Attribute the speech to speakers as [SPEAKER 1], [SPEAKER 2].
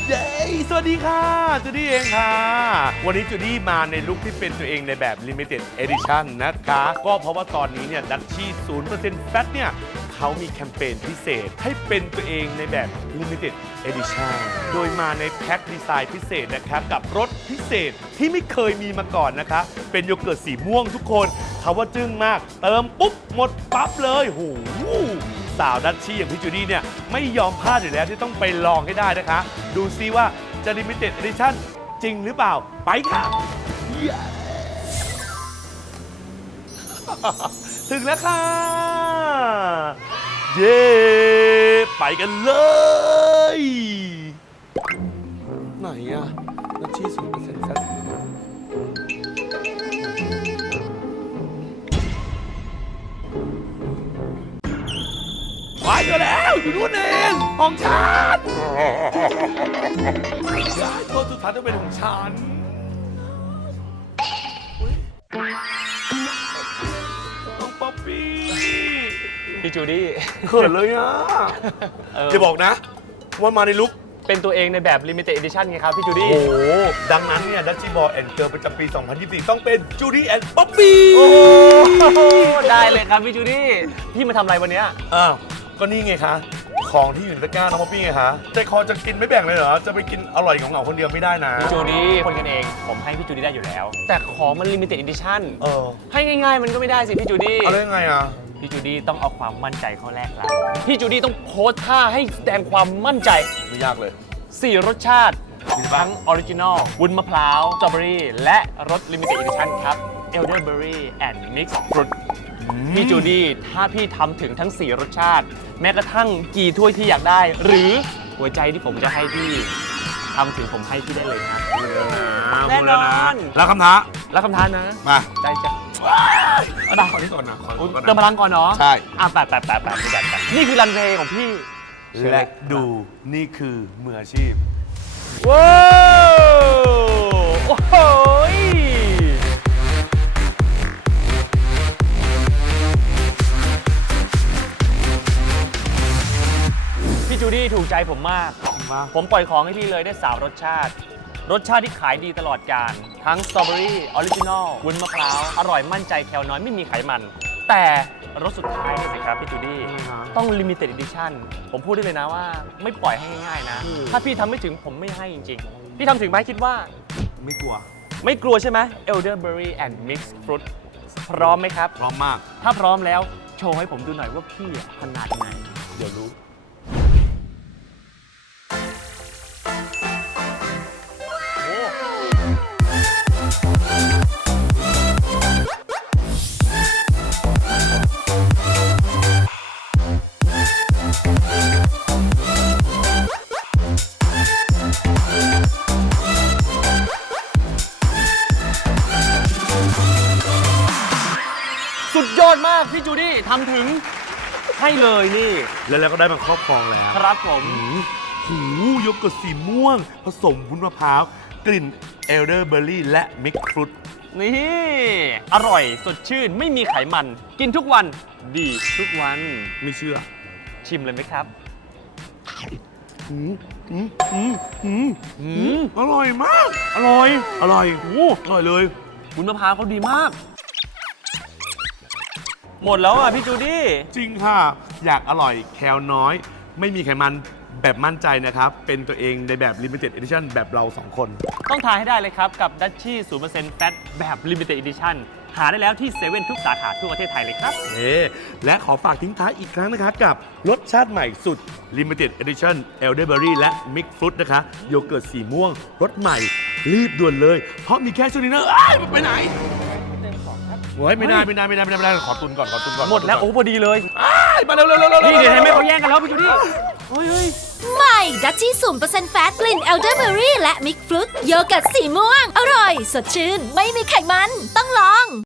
[SPEAKER 1] เย้สวัสดีค่ะจูดี้เองค่ะวันนี้จูดี้มาในลุคที่เป็นตัวเองในแบบ Limited Edition นะคะก็เพราะว่าตอนนี้เนี่ยดัชชี่ 0% Fat เนี่ยเขามีแคมเปญพิเศษให้เป็นตัวเองในแบบ Limited Edition โดยมาในแพ็คดีไซน์พิเศษนะคะกับรสพิเศษที่ไม่เคยมีมาก่อนนะคะเป็นโยเกิร์ตสีม่วงทุกคนเขาว่าจึ้งมากเติมปุ๊บหมดปั๊บเลยโหสาวดัชชี่อย่างพี่จูดี้เนี่ยไม่ยอมพลาดอยู่แล้วที่ต้องไปลองให้ได้นะคะดูซิว่าจะ Limited Edition จริงหรือเปล่าไปค่ะ ถึงแล้วค่ะเย้ไปกันเลยไหนอะดัชชี่ 0% แฟตมาเจอแล้วอยู่นู่นเองของฉันโทษสุดท้ายต้องเป็นของฉันน้องป๊อปปี้
[SPEAKER 2] พี่จูดี้
[SPEAKER 1] เขินเลยอ่ะจะบอกนะว่ามาในลุค
[SPEAKER 2] เป็นตัวเองในแบบ Limited Edition ไงครับพี่จูดี้
[SPEAKER 1] โอ้โหดังนั้นเนี่ยดัชชี่บอลแอนด์เกิร์ลประจำปี 2024 ต้องเป็นจูดี้แอนด์ป๊อปปี้
[SPEAKER 2] โอ้ได้เลยครับพี่จูดี้พี่มาทำอะไรวันนี้
[SPEAKER 1] อ้าวก็นี่ไงคะของที่อยู่ในตะกร้าน้องป๊อปปี้ไงคะใจคอจะกินไม่แบ่งเลยเหรอจะไปกินอร่อยของเหงาคนเดียวไม่ได้นะ
[SPEAKER 2] พี่จูดี้คนกันเองผมให้พี่จูดี้ได้อยู่แล้วแต่ของมัน Limited Edition ให้ง่ายๆมันก็ไม่ได้สิพี่จูดี้
[SPEAKER 1] อะไรยังไงอ่ะ
[SPEAKER 2] พี่จูดี้ต้องเอาความมั่นใจเข้าแรกครับพี่จูดี้ต้องโพสท่าให้แสดงความมั่นใจ
[SPEAKER 1] ไม่ยากเลย
[SPEAKER 2] 4 รสชาติทั้งออริจินอลวุ้นมะพร้าวสตรอเบอรี่และรส Limited Edition ครับ Elderberry and Mix Fruit พี่จูดี้ถ้าพี่ทำถึงทั้ง 4 รสชาติแม้กระทั่งกี่ถ้วยที่อยากได้หรือหัวใจที่ผมจะให้พี่ทำถึงผมให้พี่ได้เลยครับแน่นอน
[SPEAKER 1] แล้วคำท้า
[SPEAKER 2] นะ
[SPEAKER 1] มา
[SPEAKER 2] ได้จ้ะ
[SPEAKER 1] เอาขอที่ก่อนนะ
[SPEAKER 2] เติมพลังก่อนเนาะ
[SPEAKER 1] ใช่
[SPEAKER 2] แบบนี่คือรันเวย์ของพี่
[SPEAKER 1] และดูนี่คือมืออาชีพ
[SPEAKER 2] ว้าวโอ้โหพี่จูดี้ถูกใจผมมากผมปล่อยของให้พี่เลยได้3 รสชาติที่ขายดีตลอดกาลทั้งสตรอเบอรี่ออริจินอลวุ้นมะพร้าวอร่อยมั่นใจแคลน้อยไม่มีไขมันแต่รสสุดท้ายนี่สิครับพี่จูดี้ต้อง Limited Edition ผมพูดได้เลยนะว่าไม่ปล่อยให้ง่ายๆนะถ้าพี่ทำไม่ถึงผมไม่ให้จริงๆพี่ทำถึงไหมคิดว่า
[SPEAKER 1] ไม่กลัว
[SPEAKER 2] ใช่ไหม Elderberry and Mix Fruit พร้อมไหมครับ
[SPEAKER 1] พร้อมมาก
[SPEAKER 2] ถ้าพร้อมแล้วโชว์ให้ผมดูหน่อยว่าพี่ขนาดไหน
[SPEAKER 1] เดี๋ยวรู้
[SPEAKER 2] สุดยอดมากพี่จูดี้ทำถึงให้เลยนี่
[SPEAKER 1] แล้วก็ได้มาครอบครองแล้ว
[SPEAKER 2] ครับผม
[SPEAKER 1] หูโยเกิร์ตสีม่วงผสมวุ้นมะพร้าวกลิ่นเอลเดอร์เบอร์รี่และมิกซ์ฟรุต
[SPEAKER 2] นี่อร่อยสดชื่นไม่มีไขมันกินทุกวันดีทุกวัน
[SPEAKER 1] ไม่เชื่อ
[SPEAKER 2] ชิมเลยไหมครับ
[SPEAKER 1] อร่อยมากอร่อยอร่อยเลย
[SPEAKER 2] วุ้นมะพร้าวเขาดีมากหมดแล้วอ่ะพี่จูดี้
[SPEAKER 1] จริงค่ะอยากอร่อยแคลน้อยไม่มีไขมันแบบมั่นใจนะครับเป็นตัวเองในแบบ Limited Edition แบบเรา2คน
[SPEAKER 2] ต้องทานให้ได้เลยครับกับดัชชี่ 0% Fat แบบ Limited Edition หาได้แล้วที่เซเว่นทุกสาขาทั่วประเทศไทยเลยครับ
[SPEAKER 1] และขอฝากทิ้งท้ายอีกครั้งนะคะกับรสชาติใหม่สุด Limited Edition Elderberry และ Mix Fruit นะคะโยเกิร์ตสีม่วงรสใหม่รีบด่วนเลยเพราะมีแค่ช่วงนี้นะมันไปไหนไม่ได้ขอตุนก่อน
[SPEAKER 2] หมดแล้วโอ้พอดีเลย
[SPEAKER 1] มาเร็ว
[SPEAKER 2] นี่เดี๋ยวให้แม่เขาแย่งกันแล้วพี่จูดี้เฮ้ย
[SPEAKER 3] ใหม่ดัชชี่ 0% แฟตกลิ่น Elderberry และ Mix Fruit โยเกิร์ตสีม่วงอร่อยสดชื่นไม่มีไขมันต้องลอง